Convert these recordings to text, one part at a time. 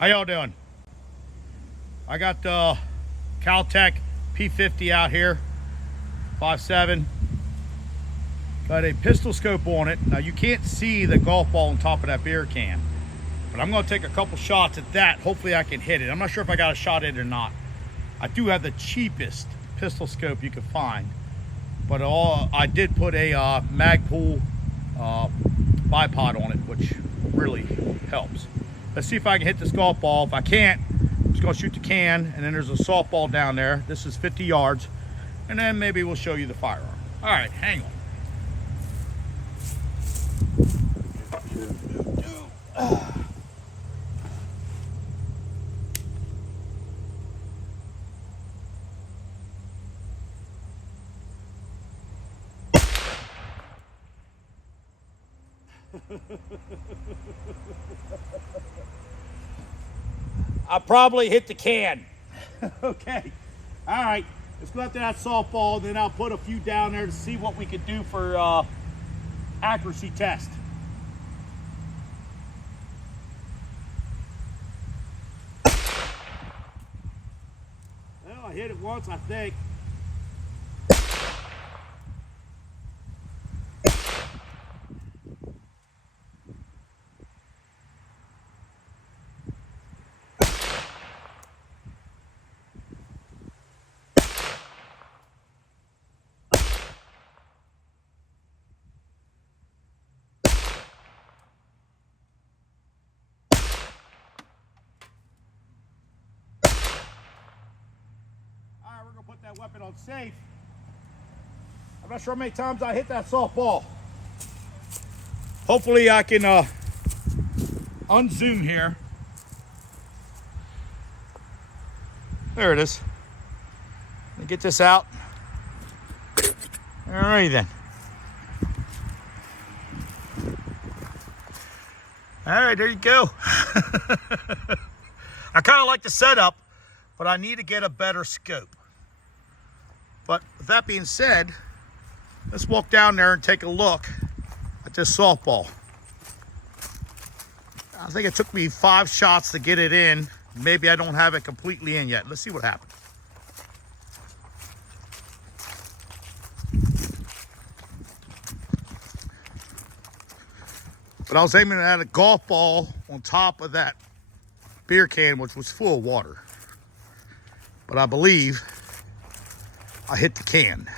How y'all doing? I got the KEL-TEC P50 out here, 5.7. Got a pistol scope on it. Now you can't see the golf ball on top of that beer can, but I'm gonna take a couple shots at that. Hopefully I can hit it. I'm not sure if I got a shot at it or not. I do have the cheapest pistol scope you can find, but I did put a Magpul bipod on it, which really helps. Let's see if I can hit this golf ball. If I can't, I'm just gonna shoot the can, and then there's a softball down there. This is 50 yards, and then maybe we'll show you the firearm. All right, hang on. I probably hit the can. Okay. All right. Let's go after that softball, then I'll put a few down there to see what we could do for accuracy test. Well, I hit it once, I think. We're gonna put that weapon on safe. I'm not sure how many times I hit that softball. Hopefully I can unzoom here. There it is. Let me get this out. All righty then. All right, there you go. I kind of like the setup, but I need to get a better scope. But with that being said, let's walk down there and take a look at this softball. I think it took me 5 shots to get it in. Maybe I don't have it completely in yet. Let's see what happens. But I was aiming at a golf ball on top of that beer can, which was full of water. But I believe I hit the can.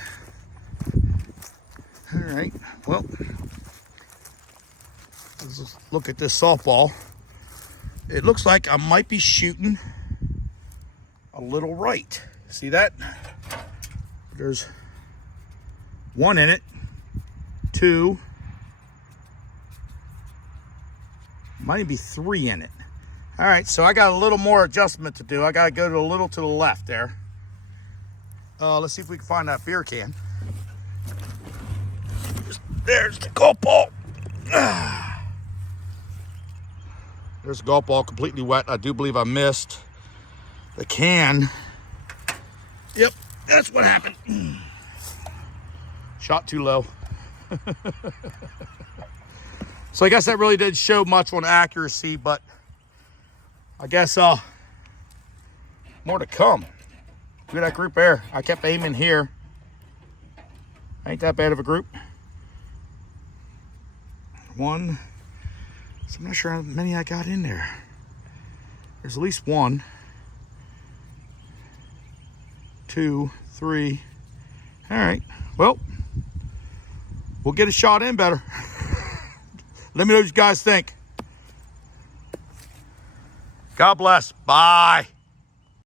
All right, well, let's just look at this softball. It looks like I might be shooting a little right. See that? There's 1 in it, 2, might be 3 in it. All right, so I got a little more adjustment to do. I got to go to a little to the left there. Let's see if we can find that beer can. There's the golf ball. There's the golf ball completely wet. I do believe I missed the can. Yep, that's what happened. Shot too low. So I guess that really didn't show much on accuracy, but I guess more to come. Look at that group there. I kept aiming here. Ain't that bad of a group. 1. So I'm not sure how many I got in there. There's at least 1, 2, 3. All right. Well, we'll get a shot in better. Let me know what you guys think. God bless. Bye.